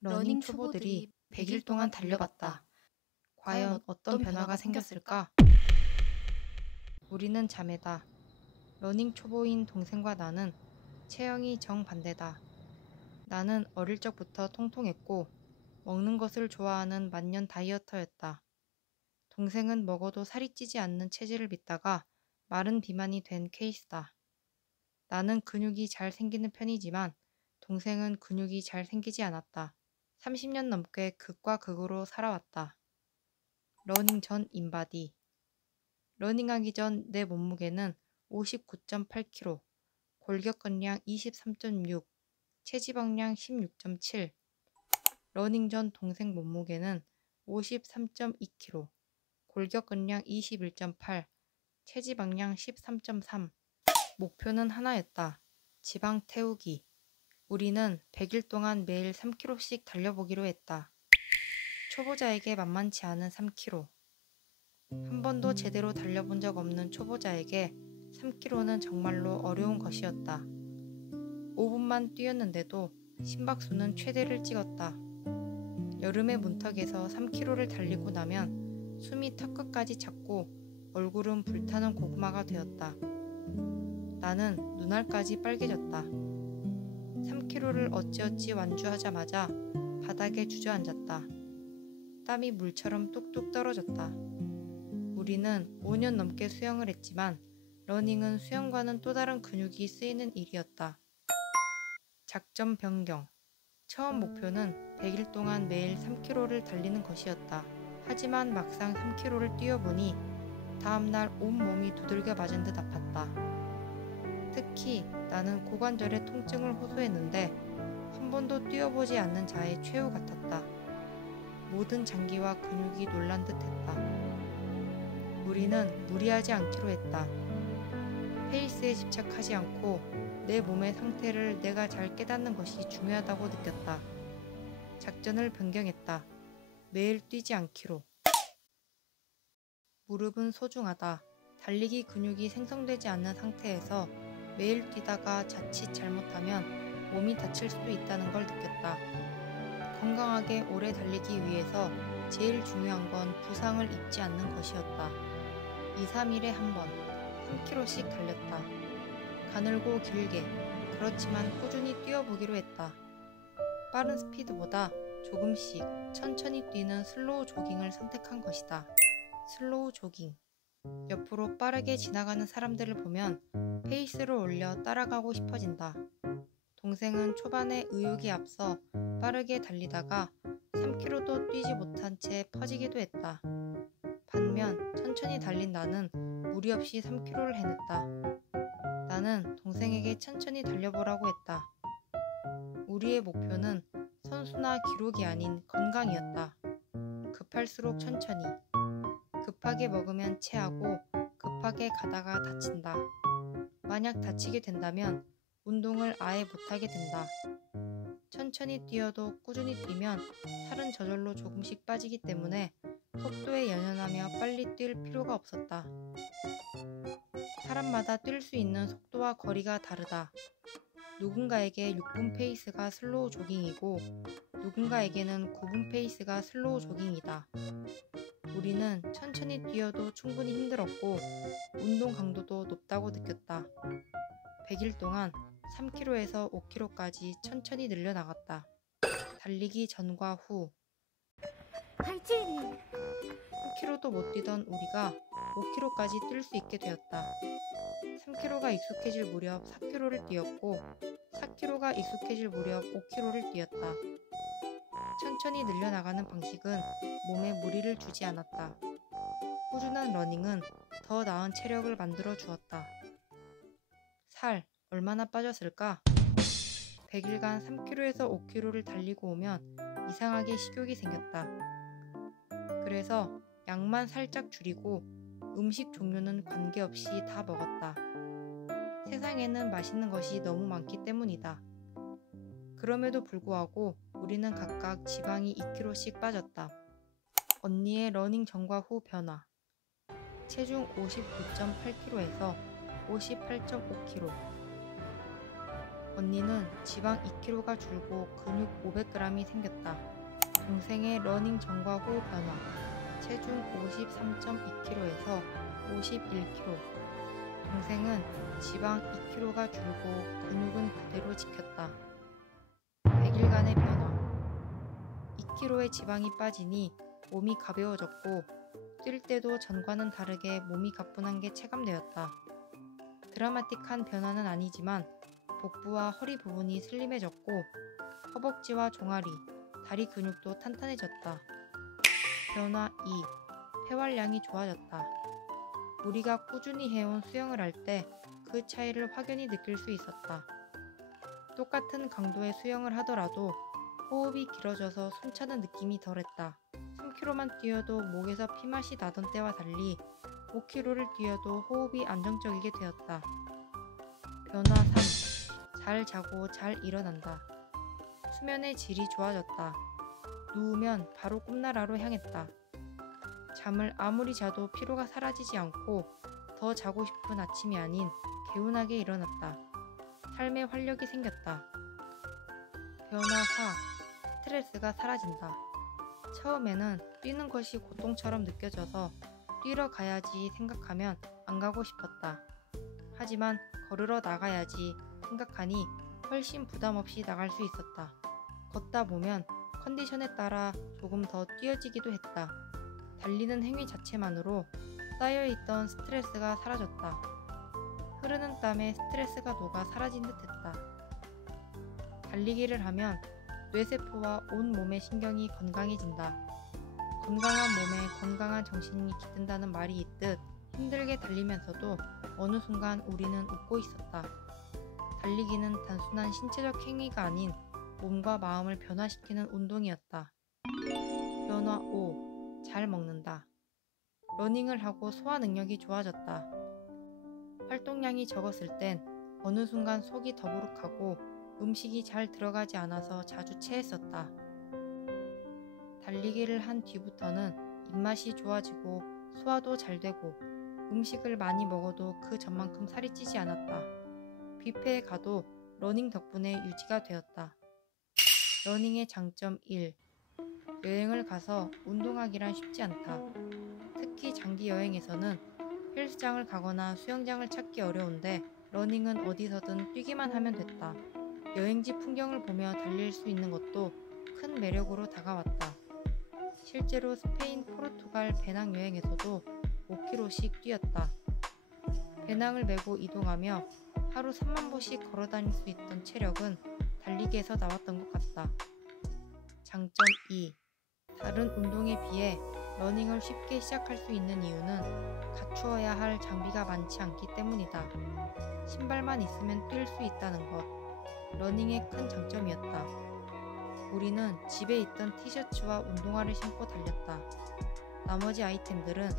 러닝 초보들이 100일 동안 달려봤다. 과연 어떤 변화가 생겼을까? 우리는 자매다. 러닝 초보인 동생과 나는 체형이 정반대다. 나는 어릴 적부터 통통했고 먹는 것을 좋아하는 만년 다이어터였다. 동생은 먹어도 살이 찌지 않는 체질을 빚다가 마른 비만이 된 케이스다. 나는 근육이 잘 생기는 편이지만 동생은 근육이 잘 생기지 않았다. 30년 넘게 극과 극으로 살아왔다. 러닝 전 인바디. 러닝하기 전 내 몸무게는 59.8kg, 골격근량 23.6, 체지방량 16.7. 러닝 전 동생 몸무게는 53.2kg, 골격근량 21.8, 체지방량 13.3. 목표는 하나였다. 지방 태우기. 우리는 100일 동안 매일 3km씩 달려보기로 했다. 초보자에게 만만치 않은 3km. 한 번도 제대로 달려본 적 없는 초보자에게 3km는 정말로 어려운 것이었다. 5분만 뛰었는데도 심박수는 최대를 찍었다. 여름의 문턱에서 3km를 달리고 나면 숨이 턱끝까지 찼고 얼굴은 불타는 고구마가 되었다. 나는 눈알까지 빨개졌다. 3km를 어찌어찌 완주하자마자 바닥에 주저앉았다. 땀이 물처럼 뚝뚝 떨어졌다. 우리는 5년 넘게 수영을 했지만 러닝은 수영과는 또 다른 근육이 쓰이는 일이었다. 작전 변경. 처음 목표는 100일 동안 매일 3km를 달리는 것이었다. 하지만 막상 3km를 뛰어보니 다음날 온몸이 두들겨 맞은 듯 아팠다. 특히 나는 고관절에 통증을 호소했는데 한 번도 뛰어보지 않는 자의 최후 같았다. 모든 장기와 근육이 놀란 듯 했다. 우리는 무리하지 않기로 했다. 페이스에 집착하지 않고 내 몸의 상태를 내가 잘 깨닫는 것이 중요하다고 느꼈다. 작전을 변경했다. 매일 뛰지 않기로. 무릎은 소중하다. 달리기 근육이 생성되지 않는 상태에서 매일 뛰다가 자칫 잘못하면 몸이 다칠 수도 있다는 걸 느꼈다. 건강하게 오래 달리기 위해서 제일 중요한 건 부상을 입지 않는 것이었다. 2, 3일에 한 번 3km씩 달렸다. 가늘고 길게, 그렇지만 꾸준히 뛰어보기로 했다. 빠른 스피드보다 조금씩 천천히 뛰는 슬로우 조깅을 선택한 것이다. 슬로우 조깅. 옆으로 빠르게 지나가는 사람들을 보면 페이스를 올려 따라가고 싶어진다. 동생은 초반에 의욕이 앞서 빠르게 달리다가 3km도 뛰지 못한 채 퍼지기도 했다. 반면 천천히 달린 나는 무리 없이 3km를 해냈다. 나는 동생에게 천천히 달려보라고 했다. 우리의 목표는 선수나 기록이 아닌 건강이었다. 급할수록 천천히. 급하게 먹으면 체하고 급하게 가다가 다친다. 만약 다치게 된다면 운동을 아예 못하게 된다. 천천히 뛰어도 꾸준히 뛰면 살은 저절로 조금씩 빠지기 때문에 속도에 연연하며 빨리 뛸 필요가 없었다. 사람마다 뛸 수 있는 속도와 거리가 다르다. 누군가에게 6분 페이스가 슬로우 조깅이고 누군가에게는 9분 페이스가 슬로우 조깅이다. 우리는 천천히 뛰어도 충분히 힘들었고 운동 강도도 높다고 느꼈다. 100일 동안 3km에서 5km까지 천천히 늘려나갔다. 달리기 전과 후. 화이팅! 3km도 못 뛰던 우리가 5km까지 뛸 수 있게 되었다. 3km가 익숙해질 무렵 4km를 뛰었고 4km가 익숙해질 무렵 5km를 뛰었다. 천천히 늘려나가는 방식은 몸에 무리를 주지 않았다. 꾸준한 러닝은 더 나은 체력을 만들어 주었다. 살 얼마나 빠졌을까? 100일간 3km에서 5km를 달리고 오면 이상하게 식욕이 생겼다. 그래서 양만 살짝 줄이고 음식 종류는 관계없이 다 먹었다. 세상에는 맛있는 것이 너무 많기 때문이다. 그럼에도 불구하고 우리는 각각 지방이 2kg씩 빠졌다. 언니의 러닝 전과 후 변화. 체중 59.8kg에서 58.5kg. 언니는 지방 2kg가 줄고 근육 500g이 생겼다. 동생의 러닝 전과 후 변화. 체중 53.2kg에서 51kg. 동생은 지방 2kg가 줄고 근육은 그대로 지켰다. 100일간의 변화. 2kg의 지방이 빠지니 몸이 가벼워졌고 뛸 때도 전과는 다르게 몸이 가뿐한 게 체감되었다. 드라마틱한 변화는 아니지만 복부와 허리 부분이 슬림해졌고 허벅지와 종아리, 다리 근육도 탄탄해졌다. 변화 2. 폐활량이 좋아졌다. 우리가 꾸준히 해온 수영을 할 때 그 차이를 확연히 느낄 수 있었다. 똑같은 강도의 수영을 하더라도 호흡이 길어져서 숨차는 느낌이 덜했다. 3km만 뛰어도 목에서 피맛이 나던 때와 달리 5km를 뛰어도 호흡이 안정적이게 되었다. 변화 3. 잘 자고 잘 일어난다. 수면의 질이 좋아졌다. 누우면 바로 꿈나라로 향했다. 잠을 아무리 자도 피로가 사라지지 않고 더 자고 싶은 아침이 아닌 개운하게 일어났다. 삶에 활력이 생겼다. 변화 4. 스트레스가 사라진다. 처음에는 뛰는 것이 고통처럼 느껴져서 뛰러 가야지 생각하면 안 가고 싶었다. 하지만 걸으러 나가야지 생각하니 훨씬 부담 없이 나갈 수 있었다. 걷다 보면 컨디션에 따라 조금 더 뛰어지기도 했다. 달리는 행위 자체만으로 쌓여있던 스트레스가 사라졌다. 흐르는 땀에 스트레스가 녹아 사라진 듯 했다. 달리기를 하면 뇌세포와 온 몸의 신경이 건강해진다. 건강한 몸에 건강한 정신이 깃든다는 말이 있듯 힘들게 달리면서도 어느 순간 우리는 웃고 있었다. 달리기는 단순한 신체적 행위가 아닌 몸과 마음을 변화시키는 운동이었다. 변화 5. 잘 먹는다. 러닝을 하고 소화 능력이 좋아졌다. 활동량이 적었을 땐 어느 순간 속이 더부룩하고 음식이 잘 들어가지 않아서 자주 체했었다. 달리기를 한 뒤부터는 입맛이 좋아지고 소화도 잘 되고 음식을 많이 먹어도 그 전만큼 살이 찌지 않았다. 뷔페에 가도 러닝 덕분에 유지가 되었다. 러닝의 장점 1. 여행을 가서 운동하기란 쉽지 않다. 특히 장기 여행에서는 헬스장을 가거나 수영장을 찾기 어려운데 러닝은 어디서든 뛰기만 하면 됐다. 여행지 풍경을 보며 달릴 수 있는 것도 큰 매력으로 다가왔다. 실제로 스페인, 포르투갈 배낭 여행에서도 5km씩 뛰었다. 배낭을 메고 이동하며 하루 3만 보씩 걸어 다닐 수 있던 체력은 달리기에서 나왔던 것 같다. 장점 2. 다른 운동에 비해 러닝을 쉽게 시작할 수 있는 이유는 갖추어야 할 장비가 많지 않기 때문이다. 신발만 있으면 뛸 수 있다는 것. 러닝의 큰 장점이었다. 우리는 집에 있던 티셔츠와 운동화를 신고 달렸다. 나머지 아이템들은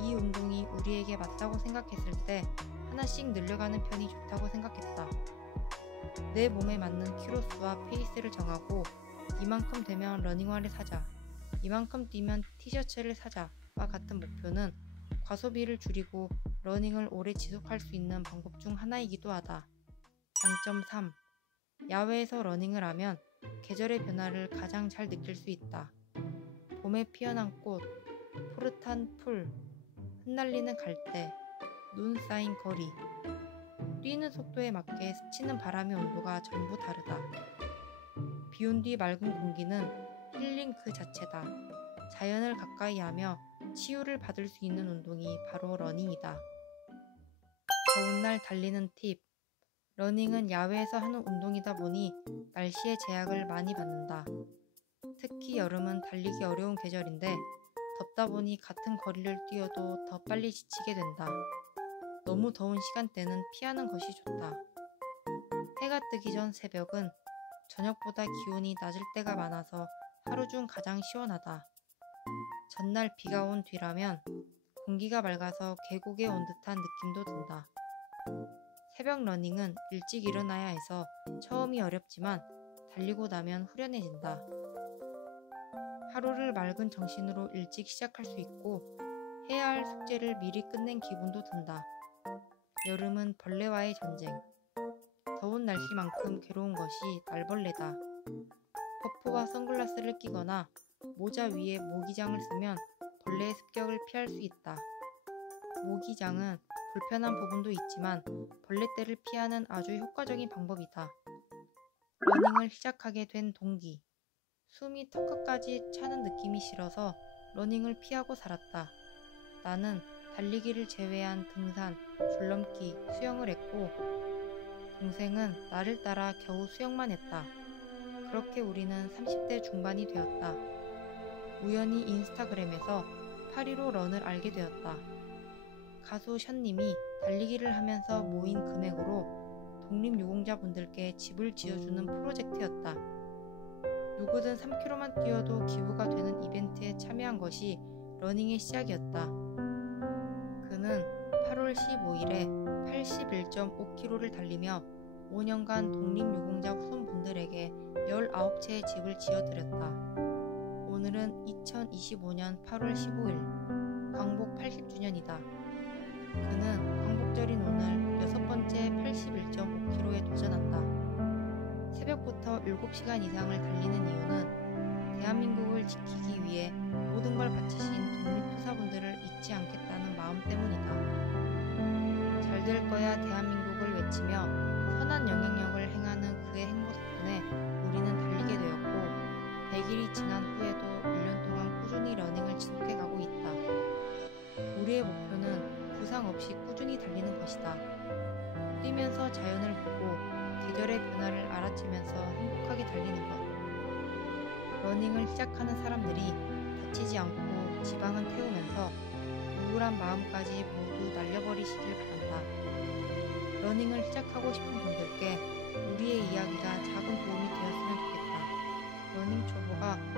이 운동이 우리에게 맞다고 생각했을 때 하나씩 늘려가는 편이 좋다고 생각했다. 내 몸에 맞는 키로수와 페이스를 정하고 이만큼 되면 러닝화를 사자, 이만큼 뛰면 티셔츠를 사자와 같은 목표는 과소비를 줄이고 러닝을 오래 지속할 수 있는 방법 중 하나이기도 하다. 장점 3. 야외에서 러닝을 하면 계절의 변화를 가장 잘 느낄 수 있다. 봄에 피어난 꽃, 푸릇한 풀, 흩날리는 갈대, 눈 쌓인 거리. 뛰는 속도에 맞게 스치는 바람의 온도가 전부 다르다. 비온 뒤 맑은 공기는 힐링 그 자체다. 자연을 가까이 하며 치유를 받을 수 있는 운동이 바로 러닝이다. 더운 날 달리는 팁. 러닝은 야외에서 하는 운동이다 보니 날씨의 제약을 많이 받는다. 특히 여름은 달리기 어려운 계절인데 덥다 보니 같은 거리를 뛰어도 더 빨리 지치게 된다. 너무 더운 시간대는 피하는 것이 좋다. 해가 뜨기 전 새벽은 저녁보다 기온이 낮을 때가 많아서 하루 중 가장 시원하다. 전날 비가 온 뒤라면 공기가 맑아서 계곡에 온 듯한 느낌도 든다. 새벽 러닝은 일찍 일어나야 해서 처음이 어렵지만 달리고 나면 후련해진다. 하루를 맑은 정신으로 일찍 시작할 수 있고 해야 할 숙제를 미리 끝낸 기분도 든다. 여름은 벌레와의 전쟁. 더운 날씨만큼 괴로운 것이 날벌레다. 버프와 선글라스를 끼거나 모자 위에 모기장을 쓰면 벌레의 습격을 피할 수 있다. 모기장은 불편한 부분도 있지만 벌레떼를 피하는 아주 효과적인 방법이다. 러닝을 시작하게 된 동기. 숨이 턱끝까지 차는 느낌이 싫어서 러닝을 피하고 살았다. 나는 달리기를 제외한 등산, 줄넘기, 수영을 했고 동생은 나를 따라 겨우 수영만 했다. 그렇게 우리는 30대 중반이 되었다. 우연히 인스타그램에서 8.15 런을 알게 되었다. 가수 션님이 달리기를 하면서 모인 금액으로 독립유공자분들께 집을 지어주는 프로젝트였다. 누구든 3km만 뛰어도 기부가 되는 이벤트에 참여한 것이 러닝의 시작이었다. 그는 8월 15일에 81.5km를 달리며 5년간 독립유공자 후손분들에게 19채의 집을 지어드렸다. 오늘은 2025년 8월 15일, 광복 80주년이다. 그는 광복절인 오늘 6번째 81.5km에 도전한다. 새벽부터 7시간 이상을 달리는 이유는 대한민국을 지키기 위해 모든 걸 바치신 독립투사분들을 잊지 않겠다는 마음 때문이다. 잘 될 거야 대한민국을 외치며 선한 영향력을 행하는 그의 행보 덕분에 우리는 달리게 되었고 100일이 지난 후에도 1년 동안 꾸준히 러닝을 지속해가고 있다. 우리의 목표는 부상 없이 꾸준히 달리는 것이다. 뛰면서 자연을 보고 계절의 변화를 알아채면서 행복하게 달리는 것. 러닝을 시작하는 사람들이 다치지 않고 지방은 태우면서 우울한 마음까지 모두 날려버리시길 바란다. 러닝을 시작하고 싶은 분들께 우리의 이야기가 작은 도움이 되었으면 좋겠다. 러닝 초보가